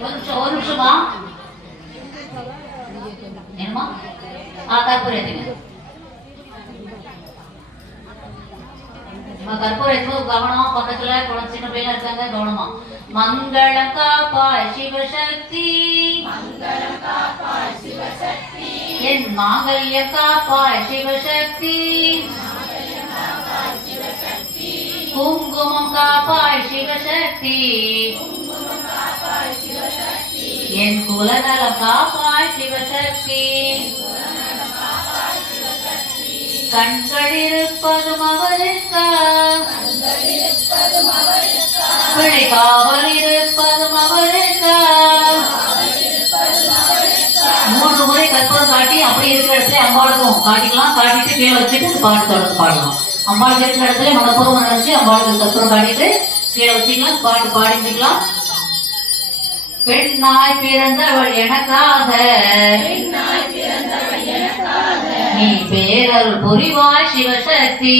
ஒரு நிமிஷமா என்னமா கற்பூரம் ஏத்துங்க. கற்பூரம் கவனம், பக்கத்துல குழந்தை சின்ன பிள்ளைங்க இருக்காங்க, கவனமா. மங்களம் காப்பாய் சிவசக்தி, மங்களம் காப்பாய் சிவசக்தி, என் மாங்கல்யம் காப்பாய் சிவசக்தி, மாங்கல்யம் காப்பாய் சிவசக்தி, குங்குமம் காப்பாய் சிவசக்தி, குங்குமம் காப்பாய் சிவசக்தி, என் குலநலம் காப்பாய் சிவசக்தி, குலநலம் காப்பாய் சிவசக்தி, கண்களிருப்பதும் அவருக்கா, கண்களிருப்பதும் அவருக்கா, பிழை காவல் இருப்பதும் அவருக்கா. மூன்று முறை கற்பூரம் காட்டி அப்படி இருக்கிற இடத்துல அம்பாளுக்கும் காட்டிக்கலாம். காட்டிட்டு கீழே வச்சுட்டு பாட்டு தொடர்ந்து பாடலாம். அம்பாளுக்கு இருக்கிற இடத்துல மனப்பூர்வம் நினைச்சு அம்பாளுக்கு கற்பூரம் காட்டிட்டு கீழே வச்சுக்கலாம். பாட்டு பாடிக்கலாம். பெண்ணாய் பிறந்தவள் எனக்காக, பெண்ணாய் பிறந்தவள் எனக்காக, நீ பேரருள் புரிவாய் சிவசக்தி.